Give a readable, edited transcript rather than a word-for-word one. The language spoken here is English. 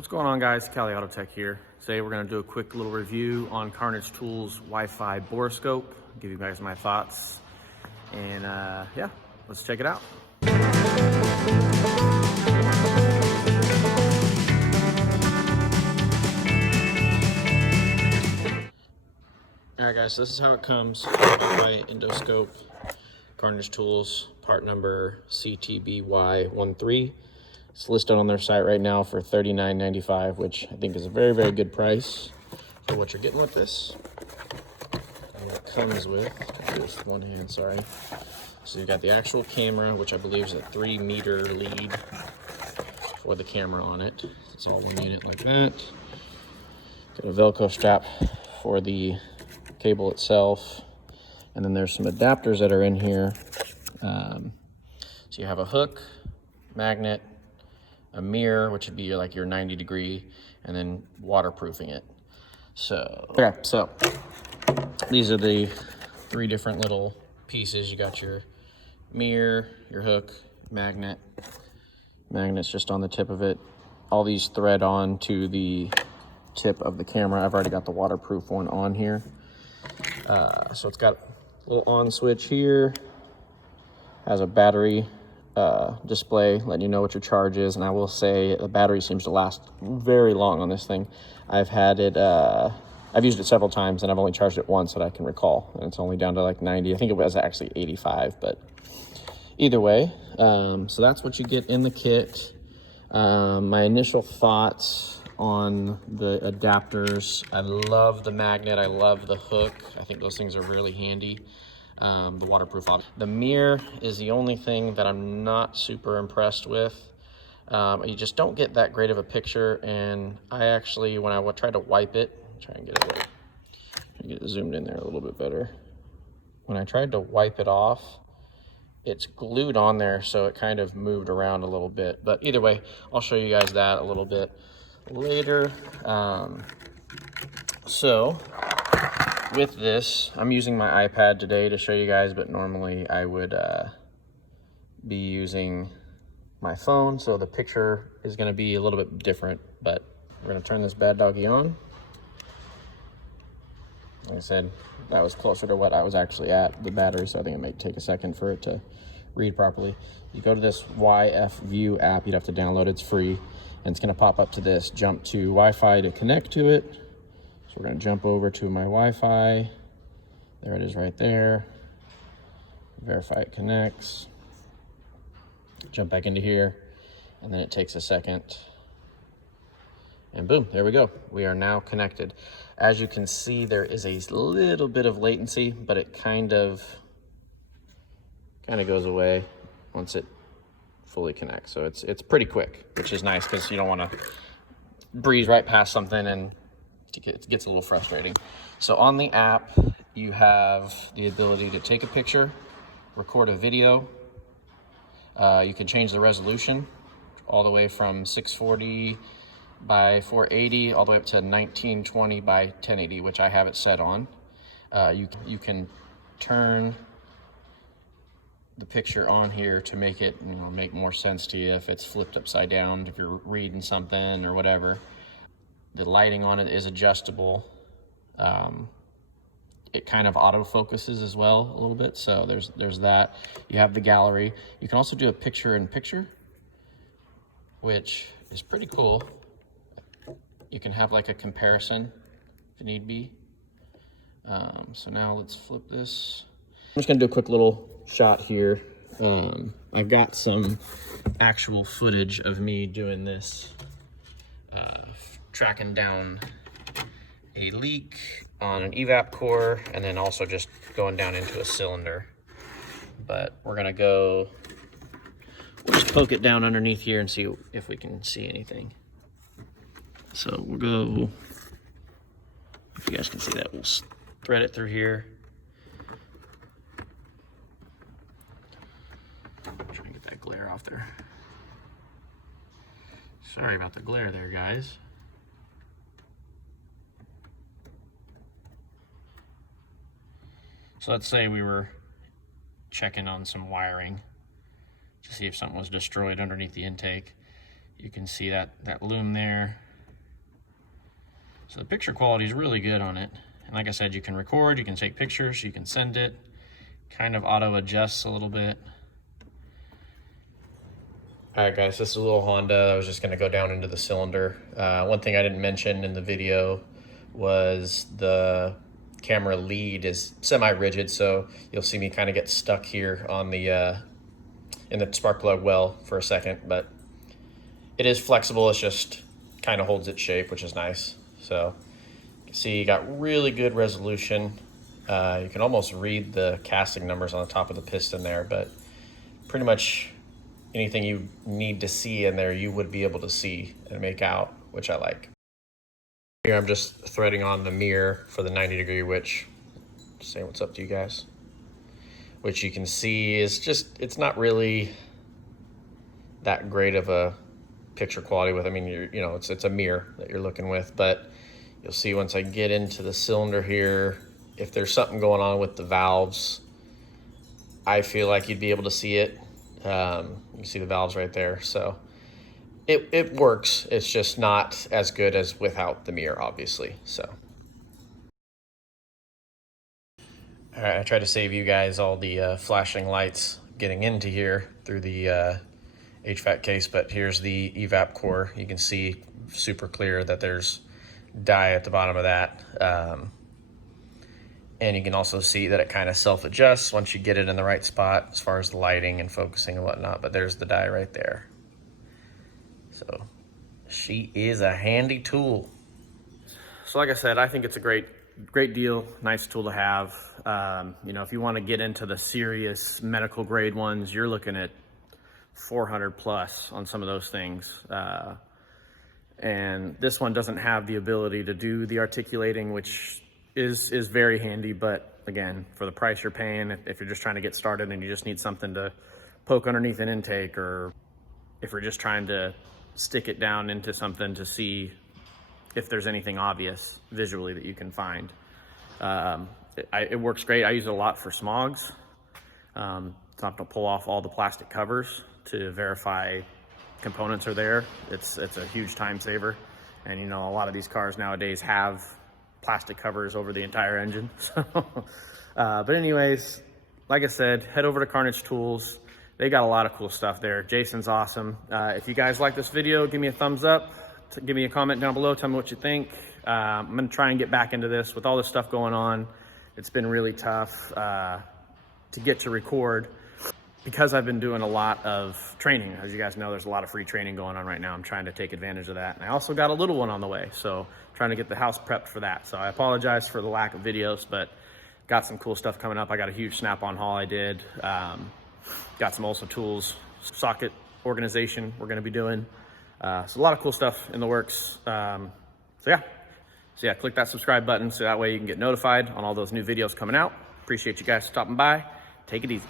What's going on, guys? Cali Auto Tech here. Today we're going to do a quick little review on Carnage Tools Wi-Fi Borescope. Give you guys my thoughts, and yeah, let's check it out. Alright guys, so this is how it comes. Wi-Fi endoscope, Carnage Tools, part number CTBY13. It's listed on their site right now for $39.95, which I think is a very, very good price for what you're getting with this. And what it comes with, just one hand, sorry. So you've got the actual camera, which I believe is a 3-meter lead for the camera on it. It's all one unit like that. Got a Velcro strap for the cable itself. And then there's some adapters that are in here. So you have a hook, magnet, a mirror, which would be like your 90-degree, and then waterproofing it. So these are the 3 different little pieces. You got your mirror, your hook, magnet. Magnet's just on the tip of it. All these thread on to the tip of the camera. I've already got the waterproof one on here. So it's got a little on switch here. Has a battery display letting you know what your charge is, and I will say the battery seems to last very long on this thing. I've had it I've used it several times, and I've only charged it once that I can recall, and it's only down to like 90. I think it was actually 85, but either way, so that's what you get in the kit. My initial thoughts on the adapters: I love the magnet, I love the hook. I think those things are really handy. The waterproof option. The mirror is the only thing that I'm not super impressed with. You just don't get that great of a picture, and I actually, when I tried to wipe it, try and get it zoomed in there a little bit better. When I tried to wipe it off, it's glued on there, so it kind of moved around a little bit. But either way, I'll show you guys that a little bit later. So with this, I'm using my iPad today to show you guys, but normally I would be using my phone, so the picture is going to be a little bit different. But we're going to turn this bad doggy on. Like I said, that was closer to what I was actually at, the battery, so I think it may take a second for it to read properly. You go to this YF app, you'd have to download it, it's free, and it's going to pop up to this, jump to Wi-Fi to connect to it. So we're going to jump over to my Wi-Fi. There it is right there. Verify it connects. Jump back into here, and then it takes a second. And boom, there we go. We are now connected. As you can see, there is a little bit of latency, but it kind of goes away once it fully connects. So it's pretty quick, which is nice because you don't want to breeze right past something and it gets a little frustrating. So on the app, you have the ability to take a picture, record a video. You can change the resolution all the way from 640 by 480 all the way up to 1920 by 1080, which I have it set on. You can turn the picture on here to make it, make more sense to you if it's flipped upside down, if you're reading something or whatever. The lighting on it is adjustable. It kind of auto focuses as well a little bit, so there's that. You have the gallery. You can also do a picture-in-picture, which is pretty cool. You can have like a comparison if need be. So now let's flip this. I'm just gonna do a quick little shot here. I've got some actual footage of me doing this, tracking down a leak on an evap core, and then also just going down into a cylinder. But we're gonna we'll just poke it down underneath here and see if we can see anything. So we'll go, if you guys can see that, we'll thread it through here. Try and get that glare off there. Sorry about the glare there, guys. So let's say we were checking on some wiring to see if something was destroyed underneath the intake. You can see that loom there. So the picture quality is really good on it. And like I said, you can record, you can take pictures, you can send it, kind of auto adjusts a little bit. All right, guys, this is a little Honda. I was just gonna go down into the cylinder. One thing I didn't mention in the video was the camera lead is semi-rigid, so you'll see me kind of get stuck here on the in the spark plug well for a second, but it is flexible. It's just kind of holds its shape, which is nice. So you can see you got really good resolution. You can almost read the casting numbers on the top of the piston there, but pretty much anything you need to see in there, you would be able to see and make out, which I like. Here I'm just threading on the mirror for the 90-degree, which, just saying what's up to you guys, which you can see is just, it's not really that great of a picture quality with, I mean, you know, it's a mirror that you're looking with, but you'll see once I get into the cylinder here, if there's something going on with the valves, I feel like you'd be able to see it. You can see the valves right there. So it works. It's just not as good as without the mirror, obviously. So, all right, I tried to save you guys all the flashing lights getting into here through the HVAC case, but here's the evap core. You can see super clear that there's dye at the bottom of that. And you can also see that it kind of self-adjusts once you get it in the right spot as far as the lighting and focusing and whatnot, but there's the dye right there. So she is a handy tool. So like I said, I think it's a great deal, nice tool to have. You know, if you want to get into the serious medical grade ones, you're looking at 400 plus on some of those things. And this one doesn't have the ability to do the articulating, which is very handy, but again, for the price you're paying, if you're just trying to get started and you just need something to poke underneath an intake, or if you're just trying to stick it down into something to see if there's anything obvious visually that you can find, it works great. I use it a lot for smogs. So I have to pull off all the plastic covers to verify components are there. It's a huge time saver, and you know, a lot of these cars nowadays have plastic covers over the entire engine. So, but anyways, like I said, head over to Carnage Tools. They got a lot of cool stuff there. Jason's awesome. If you guys like this video, give me a thumbs up. Give me a comment down below. Tell me what you think. I'm gonna try and get back into this with all this stuff going on. It's been really tough to get to record because I've been doing a lot of training. As you guys know, there's a lot of free training going on right now. I'm trying to take advantage of that. And I also got a little one on the way, so trying to get the house prepped for that. So I apologize for the lack of videos, but got some cool stuff coming up. I got a huge snap-on haul I did. Got some also tools, socket organization we're gonna be doing. So a lot of cool stuff in the works. So yeah, click that subscribe button so that way you can get notified on all those new videos coming out. Appreciate you guys stopping by. Take it easy.